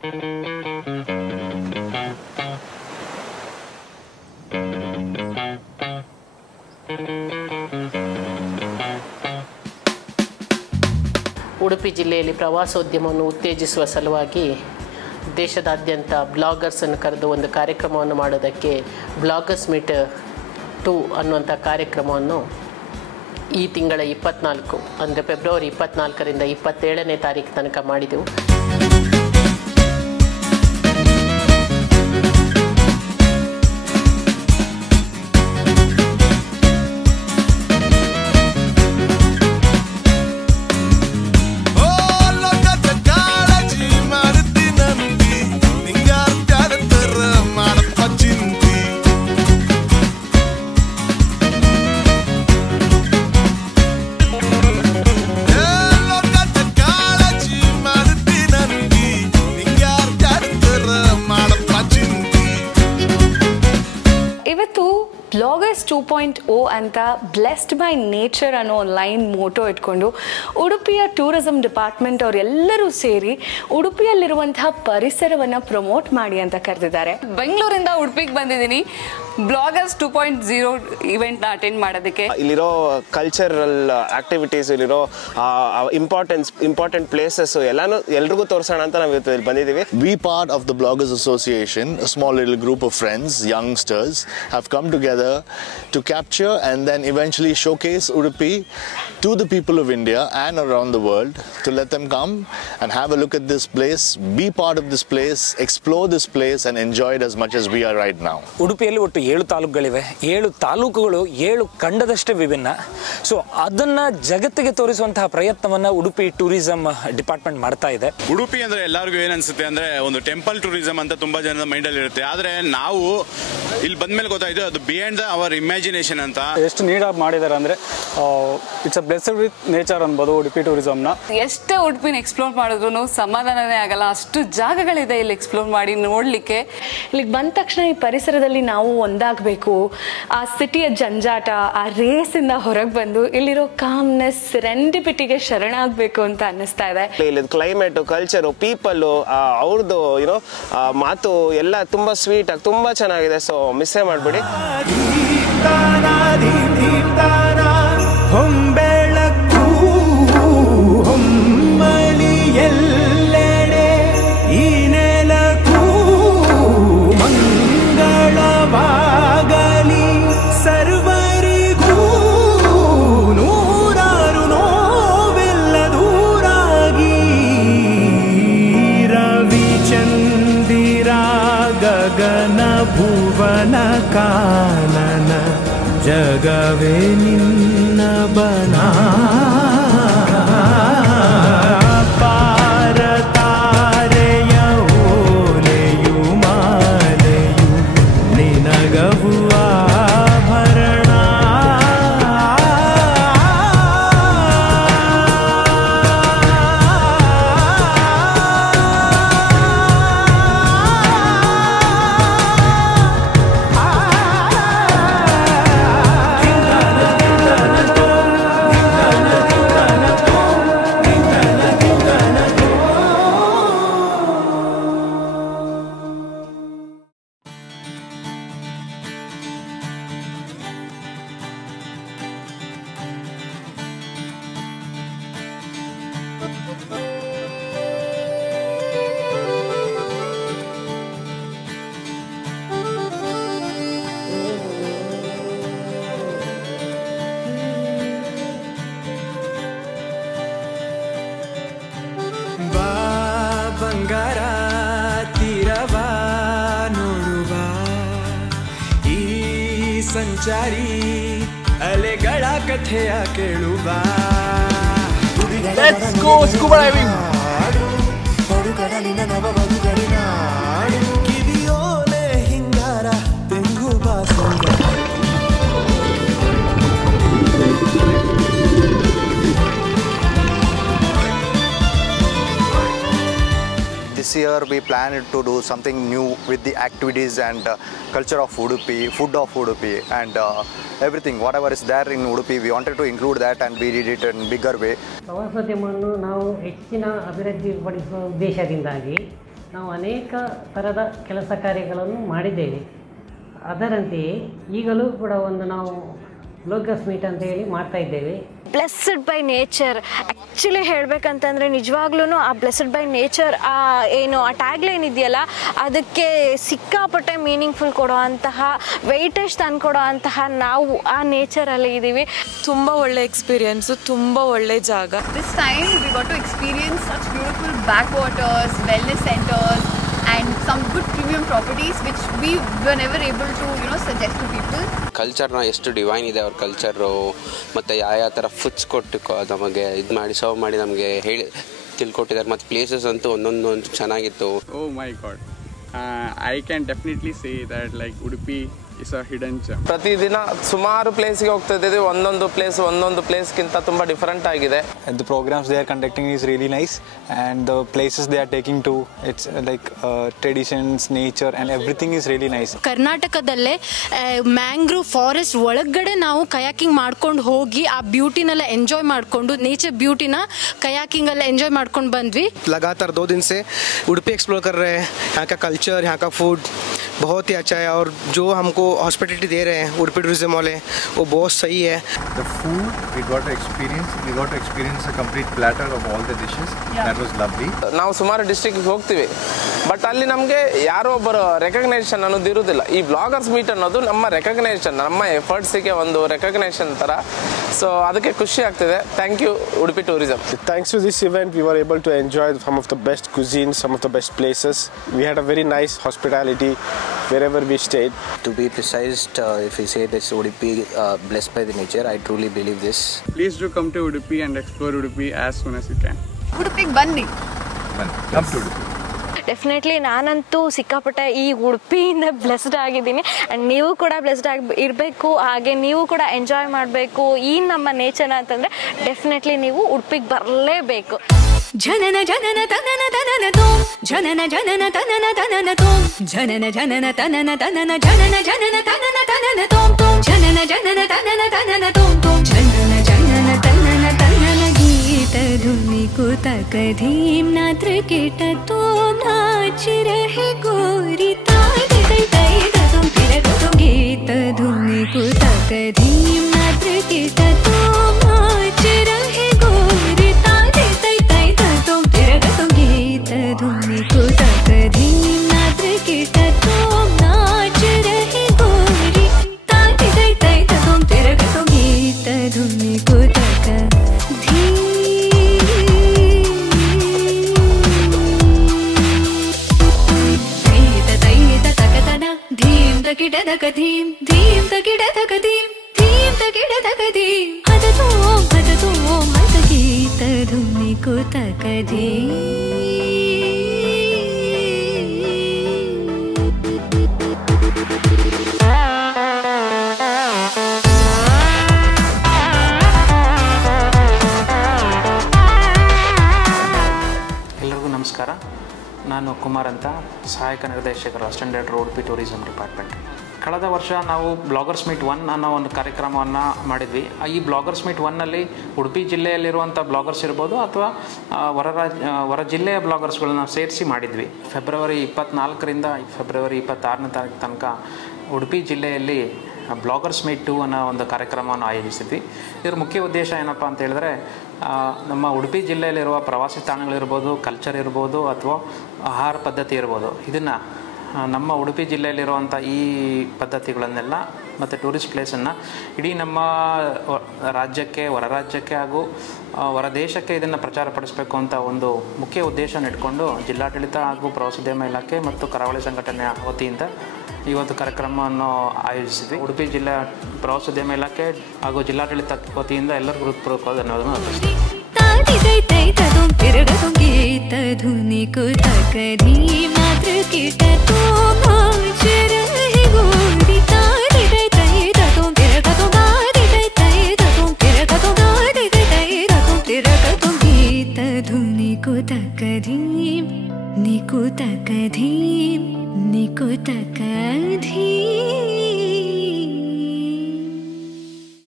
ಉಡುಪಿ ಜಿಲ್ಲೆಯಲ್ಲಿ ಪ್ರವಾಸೋದ್ಯಮವನ್ನು ಉತ್ತೇಜಿಸುವ ಸಲುವಾಗಿ ದೇಶದಾದ್ಯಂತ ಬ್ಲಾಗರ್ಸನ್ನು ಕರೆದು ಒಂದು ಕಾರ್ಯಕ್ರಮವನ್ನು ಮಾಡೋದಕ್ಕೆ ಬ್ಲಾಗರ್ಸ್ ಮೀಟ್ 2 ಅನ್ನುವಂಥ ಕಾರ್ಯಕ್ರಮವನ್ನು ಈ ತಿಂಗಳ 24 ಅಂದರೆ ಫೆಬ್ರವರಿ 24ರಿಂದ 27ನೇ ತಾರೀಕು ತನಕ ಮಾಡಿದೆವು. ಬ್ಲಾಗರ್ಸ್ 2.0 ಅಂತ ಬ್ಲೆಸ್ಡ್ ಬೈ ನೇಚರ್ ಅನ್ನೋ ಲೈನ್ ಮೋಟೋ ಇಟ್ಕೊಂಡು ಉಡುಪಿಯ ಟೂರಿಸಂ ಡಿಪಾರ್ಟ್ಮೆಂಟ್ ಅವರೆಲ್ಲರೂ ಸೇರಿ ಉಡುಪಿಯಲ್ಲಿರುವಂತಹ ಪರಿಸರವನ್ನು ಪ್ರಮೋಟ್ ಮಾಡಿ ಅಂತ ಕರೆದಿದ್ದಾರೆ. ಬೆಂಗಳೂರಿಂದ ಉಡುಪಿಗೆ ಬಂದಿದ್ದೀನಿ ಬ್ಲಾಗರ್ಸ್ 2.0 ಇವೆಂಟ್ನ ಅಟೆಂಡ್ ಮಾಡೋದಕ್ಕೆ. ಇಲ್ಲಿರೋ ಕಲ್ಚರಲ್ ಆಕ್ಟಿವಿಟೀಸ್, ಇಲ್ಲಿರೋ ಇಂಪಾರ್ಟೆಂಟ್ ಪ್ಲೇಸಸ್ ಎಲ್ಲಾನು ಎಲ್ರಿಗೂ ತೋರಿಸೋಣ ಅಂತ ನಾವು ಇವತ್ತು ಇಲ್ಲಿ ಬಂದಿದ್ದೀವಿ. We part of the Bloggers Association, a small little group of friends, youngsters, have come together to capture and then eventually showcase Udupi to the people of India and around the world, to let them come and have a look at this place, be part of this place, explore this place and enjoy it as much as we are right now. ಉಡುಪಿಯಲ್ಲಿ ಒಟ್ಟು 7 ತಾಲೂಕುಗಳಿವೆ. 7 ತಾಲೂಕುಗಳು 7 ಖಂಡದಷ್ಟೇ ವಿಭಿನ್ನ. So ಅದನ್ನು ಜಗತ್ತಿಗೆ ತೋರಿಸುವಂತಹ ಪ್ರಯತ್ನವನ್ನು Udupi tourism department ಮಾಡ್ತಾ ಇದೆ. ಉಡುಪಿ ಅಂದರೆ ಎಲ್ಲರಿಗೂ ಏನು ಅನಿಸುತ್ತೆ ಅಂದರೆ ಒಂದು ಟೆಂಪಲ್ ಟೂರಿಸಂ ಅಂತ ತುಂಬ ಜನದ ಮೈಂಡಲ್ಲಿ ಇರುತ್ತೆ. ಆದರೆ ನಾವು ಇಲ್ಲಿ ಬಂದಮೇಲೆ ಗೊತ್ತಾಯಿತು ಅದು ಬಿಹೈಂಡ್ ಅವರ್ ಇಮ್ಯಾಜಿನೇಷನ್ ಅಂತ. ಎಷ್ಟು ನೀಟಾಗಿ ಮಾಡಿದ್ದಾರೆ ಅಂದರೆ it's a blessed with nature ಅನ್ಬೋದು ಉಡುಪಿ ಟೂರಿಸಂನ. ಎಷ್ಟೇ ಉಡುಪಿನ ಎಕ್ಸ್ಪ್ಲೋರ್ ಮಾಡಿದ್ರು ಸಮಾಧಾನನೇ ಆಗಲ್ಲ, ಅಷ್ಟು ಜಾಗಗಳಿದೆ ಇಲ್ಲಿ ಎಕ್ಸ್ಪ್ಲೋರ್ ಮಾಡಿ ನೋಡಲಿಕ್ಕೆ. ಇಲ್ಲಿಗೆ ಬಂದ ತಕ್ಷಣ ಈ ಪರಿಸರದಲ್ಲಿ ನಾವು ಒಂದಾಗಬೇಕು, ಆ ಸಿಟಿಯ ಜಂಜಾಟ, ಆ ರೇಸಿಂದ ಹೊರಗೆ ಬಂದು ಇಲ್ಲಿರೋ ಕಾಮ್ನೆಸ್, ಸೆರೆಂಡಿಪಿಟಿಗೆ ಶರಣಾಗಬೇಕು ಅಂತ ಅನ್ನಿಸ್ತಾ ಇದೆ. ಇಲ್ಲಿ ಕ್ಲೈಮೇಟ್, ಕಲ್ಚರು, ಪೀಪಲ್ಲು, ಅವ್ರದ್ದು ಏನೋ ಮಾತು ಎಲ್ಲ ತುಂಬ ಸ್ವೀಟ್ ಆಗಿ ತುಂಬ ಚೆನ್ನಾಗಿದೆ. ಸೊ ಮಿಸ್ಸೇ ಮಾಡಬೇಡಿ. ಹೊಂಬೆಳಕು ಹೊಮ್ಮಳಿಯೆಲ್ಲೆಡೆ ಈ ನೆಲಕ್ಕೂ ಮಂಗಳವಾಗಲಿ, ಸರ್ವರಿಗೂ ನೂರಾರು ನೋವೆಲ್ಲ ದೂರಾಗಿ, ರವಿಚಂದಿರ ಗಗನ ಭುವನ ಕಾನನ ಜಗವೇ ನಿನ್ನ ಬನಾ, ಪಾರ ತಾರೆಯ ಓಲೆಯು ಮಾಲೆಯು ನಿನಗವು ಆಭರಣ. ಬಂಗಾರ ತೀರವ ನೋಡುವ ಈ ಸಂಚಾರಿ ಅಲೆಗಳ ಕಥೆಯ ಕೇಳುವ. Let's go scuba diving. ಕಿವಿಯೋಲೆ ಹಿಂಗಾರ ತೆಂಗು ಬಾಸುಂಗ. This year we planned to do something new with the activities and culture of Udupi, food of Udupi and everything, whatever is there in Udupi, we wanted to include that and we did it in bigger way. ಪ್ರವಾಸೋದ್ಯಮವನ್ನು ನಾವು ಹೆಚ್ಚಿನ ಅಭಿವೃದ್ಧಿಪಡಿಸುವ ಉದ್ದೇಶದಿಂದಾಗಿ ನಾವು ಅನೇಕ ಥರದ ಕೆಲಸ ಕಾರ್ಯಗಳನ್ನು ಮಾಡಿದ್ದೇವೆ. ಅದರಂತೆಯೇ ಈಗಲೂ ಕೂಡ ಒಂದು ನಾವು ಬ್ಲಾಗರ್ಸ್ ಮೀಟ್ ಅಂತ ಹೇಳಿ ಮಾಡ್ತಾ ಇದ್ದೇವೆ. ಬ್ಲೆಸ್ಡ್ ಬೈ ನೇಚರ್ ಆ್ಯಕ್ಚುಲಿ ಹೇಳಬೇಕಂತಂದರೆ ನಿಜವಾಗ್ಲೂ ಆ ಬ್ಲೆಸ್ಡ್ ಬೈ ನೇಚರ್ ಆ ಟ್ಯಾಗ್ಲೈನ್ ಇದೆಯಲ್ಲ, ಅದಕ್ಕೆ ಸಿಕ್ಕಾಪಟ್ಟೆ ಮೀನಿಂಗ್ಫುಲ್ ಕೊಡೋ ಅಂತಹ ವೆಯ್ಟೇಜ್ ತಂದು ಕೊಡೋ ಅಂತಹ ನಾವು ಆ ನೇಚರಲ್ಲಿ ಇದ್ದೀವಿ. ತುಂಬ ಒಳ್ಳೆ ಎಕ್ಸ್ಪೀರಿಯನ್ಸು, ತುಂಬ ಒಳ್ಳೆ ಜಾಗ. This time we got to experience such beautiful backwaters, wellness centres and some good premium properties which we were never able to suggest to people. ಕಲ್ಚರ್ನ ಎಷ್ಟು ಡಿವೈನ್ ಇದೆ ಅವ್ರ ಕಲ್ಚರು, ಮತ್ತು ಯಾವ ಥರ ಫುಡ್ಸ್ ಕೊಟ್ಟು ನಮಗೆ ಇದು ಮಾಡಿ ಸರ್ವ್ ಮಾಡಿ ನಮಗೆ ಹೇಳಿ ತಿಳ್ಕೊಟ್ಟಿದ್ದಾರೆ. ಮತ್ತು ಪ್ಲೇಸಸ್ ಅಂತೂ ಒಂದೊಂದು ಚೆನ್ನಾಗಿತ್ತು. Oh my god, I can definitely say that like Udupi is a hidden gem. ಪ್ರತಿದಿನ ಸುಮಾರು ಪ್ಲೇಸ್ಗೆ ಹೋಗ್ತಾ ಇದ್ದೀವಿ. ಒಂದೊಂದು ಪ್ಲೇಸ್ಗಿಂತ ತುಂಬ ಡಿಫರೆಂಟ್ ಆಗಿದೆ. The programs they are conducting is really nice, and the places they are taking to, it's like traditions, nature and everything is really nice. ಕರ್ನಾಟಕದಲ್ಲೇ mangrove forest ಒಳಗಡೆ ನಾವು ಕಯಾಕಿಂಗ್ ಮಾಡ್ಕೊಂಡು ಹೋಗಿ ಆ ಬ್ಯೂಟಿನೆಲ್ಲ ಎಂಜಾಯ್ ಮಾಡಿಕೊಂಡು ನೇಚರ್ ಬ್ಯೂಟಿನ ಕಯಾಕಿಂಗ್ ಎಲ್ಲ enjoy ಮಾಡ್ಕೊಂಡು ಬಂದ್ವಿ. लगातार 2 दिन से उडुपी एक्सप्लोर कर रहे हैं. यहाँ का कल्चर, यहाँ का फूड बहुत ही अच्छा है, और जो हमको हॉस्पिटलिटी दे रहे हैं उडुपी टूरिज्म वाले, वो बहुत सही है. The food we got to experience a complete platter of all the dishes. That was lovely. ನಾವು ಸುಮಾರು ಡಿಸ್ಟ್ರಿಕ್ಗೆ ಹೋಗ್ತೀವಿ, ಬಟ್ ಅಲ್ಲಿ ನಮಗೆ ಯಾರೋ ಒಬ್ಬರು ರೆಕಗ್ನೈಸೇಷನ್ ಅನ್ನೋದು ಇರುವುದಿಲ್ಲ. ಈ ಬ್ಲಾಗರ್ಸ್ ಮೀಟ್ ಅನ್ನೋದು ನಮ್ಮ ರೆಕಗ್ನೈಸೇಷನ್, ನಮ್ಮ ಎಫರ್ಟ್ಸಿಗೆ ಒಂದು ರೆಕಗ್ನೈಸೇಷನ್ ಥರ. ಸೊ ಅದಕ್ಕೆ ಖುಷಿ ಆಗ್ತಿದೆ. Thank you Udupi tourism. Thanks to this event we were able to enjoy some of the best cuisines, some of the best places. We had a very nice hospitality wherever we stayed. To be precise, if we say this Udupi blessed by the nature, I truly believe this. Please do come to Udupi and explore Udupi as soon as you can. ಉಡುಪಿಗೆ ಬನ್ನಿ. Come to Udupi. Definitely ನಾನಂತೂ ಸಿಕ್ಕಾಪಟ್ಟೆ ಈ ಉಡುಪಿಯಿಂದ blessed ಆಗಿದ್ದೀನಿ. And ನೀವು ಕೂಡ blessed ಆಗಿ ಇರಬೇಕು, ಹಾಗೆ ನೀವು ಕೂಡ ಎಂಜಾಯ್ ಮಾಡಬೇಕು ಈ ನಮ್ಮ ನೇಚರ್ನ ಅಂತಂದರೆ ಡೆಫಿನೆಟ್ಲಿ ನೀವು ಉಡುಪಿಗೆ ಬರಲೇಬೇಕು. ಜನನ ಜನನ ತನನ ತನನ ತೋಂ, ಜನನ ಜನನ ತನನ ತನನ ತೋಂ, ಜನನ ಜನನ ತನನ ತನನ ಜನನ ಜನನ ತನನ ತನನ ತೋಂ ತೋಂ, ಜನನ ಜನನ ತನನ ತನನ ತೋಂ ತೋಂ, ಜನನ ಜನನ ತನನ ತನನ ಗೀತ ಧುನಿ ಕುತಕ ಧೀಂ ನಾತ್ರ ಕಿಟ ತೋಂ ನಾಚ ರಹೆ ಗೋರಿ ತಾಯಿ ತೈ ತೈ ತೋಂ ತಿರಗ ತೋಂ, ಗೀತ ಧುನಿ ಕುತಕ ಧೀಂ ನಾತ್ರ ಕಿಟ ತೋಂ ನಾಚ ರಹೆ ಗೋರಿ ತಾಯಿ ತೈ ತೈ ತೋಂ ತಿರಗ ತೋಂ, ಗೀತ ಧುನಿ ಕುತಕ ಧೀಂ ನಾತ್ರ ಕಿಟ ತೋಂ ನಾಚ ರಹೆ ಗೋರಿ ತಾಯಿ ತೈ ತೈ ತೋಂ ತಿರಗ ತೋಂ, ಗೀತ ಧುನಿ ಕುತಕ ಧೀಂ. ಧೀಂ ತಕಿಡ ತಕ ಧೀಂ, ಧೀಂ ತಕಿಡ ತಕ ಧೀಂ, ಧೀಂ ತಕಿಡ ತಕ ಧೀಂ, ಹದ ತೋಂ ಹದ ಗೀತ ಧುನಿ ಕುತಕ ಧೀಂ. ಎಲ್ಲರಿಗೂ ನಮಸ್ಕಾರ. ನಾನು ಕುಮಾರ್ ಅಂತ, ಸಹಾಯಕ ನಿರ್ದೇಶಕರು, assistant director Udupi tourism department. ಕಳೆದ ವರ್ಷ ನಾವು ಬ್ಲಾಗರ್ಸ್ ಮೀಟ್ 1 ಅನ್ನೋ ಒಂದು ಕಾರ್ಯಕ್ರಮವನ್ನು ಮಾಡಿದ್ವಿ. ಈ ಬ್ಲಾಗರ್ಸ್ ಮೀಟ್ 1ನಲ್ಲಿ ಉಡುಪಿ ಜಿಲ್ಲೆಯಲ್ಲಿರುವಂಥ ಬ್ಲಾಗರ್ಸ್ ಇರ್ಬೋದು ಅಥವಾ ಹೊರ ಜಿಲ್ಲೆಯ ಬ್ಲಾಗರ್ಸ್ಗಳನ್ನ ಸೇರಿಸಿ ಮಾಡಿದ್ವಿ. ಫೆಬ್ರವರಿ 24ರಿಂದ ಫೆಬ್ರವರಿ 26ನೇ ತಾರೀಕು ತನಕ ಉಡುಪಿ ಜಿಲ್ಲೆಯಲ್ಲಿ ಬ್ಲಾಗರ್ಸ್ ಮೀಟ್ 2 ಅನ್ನೋ ಒಂದು ಕಾರ್ಯಕ್ರಮವನ್ನು ಆಯೋಜಿಸಿದ್ವಿ. ಇದರ ಮುಖ್ಯ ಉದ್ದೇಶ ಏನಪ್ಪ ಅಂತ ಹೇಳಿದ್ರೆ, ನಮ್ಮ ಉಡುಪಿ ಜಿಲ್ಲೆಯಲ್ಲಿರುವ ಪ್ರವಾಸಿ ತಾಣಗಳಿರ್ಬೋದು, ಕಲ್ಚರ್ ಇರ್ಬೋದು, ಅಥವಾ ಆಹಾರ ಪದ್ಧತಿ ಇರ್ಬೋದು, ಇದನ್ನು ನಮ್ಮ ಉಡುಪಿ ಜಿಲ್ಲೆಯಲ್ಲಿರುವಂಥ ಈ ಪದ್ಧತಿಗಳನ್ನೆಲ್ಲ ಮತ್ತು ಟೂರಿಸ್ಟ್ ಪ್ಲೇಸನ್ನು ಇಡೀ ನಮ್ಮ ರಾಜ್ಯಕ್ಕೆ, ಹೊರ ರಾಜ್ಯಕ್ಕೆ ಹಾಗೂ ಹೊರ ದೇಶಕ್ಕೆ ಇದನ್ನು ಪ್ರಚಾರಪಡಿಸಬೇಕು ಅಂತ ಒಂದು ಮುಖ್ಯ ಉದ್ದೇಶನ ಇಟ್ಕೊಂಡು ಜಿಲ್ಲಾಡಳಿತ ಹಾಗೂ ಪ್ರವಾಸೋದ್ಯಮ ಇಲಾಖೆ ಮತ್ತು ಕರಾವಳಿ ಸಂಘಟನೆಯ ವತಿಯಿಂದ ಇವತ್ತು ಕಾರ್ಯಕ್ರಮವನ್ನು ಆಯೋಜಿಸಿದ್ವಿ. ಉಡುಪಿ ಜಿಲ್ಲಾ ಪ್ರವಾಸೋದ್ಯಮ ಇಲಾಖೆ ಹಾಗೂ ಜಿಲ್ಲಾಡಳಿತ ವತಿಯಿಂದ ಎಲ್ಲರಿಗೂ ಹೃತ್ಪೂರ್ವಕ ಧನ್ಯವಾದಗಳನ್ನು ಅರ್ಪಿಸ್ತೀನಿ. ಗೀತ ಧುನಿ ಕುತಕ ಧೀಂ ನಾತ್ರ ಕಿಟ ತೋಂ ನಾಚ ರಹೆ ಗೋರಿ ತಾಯಿ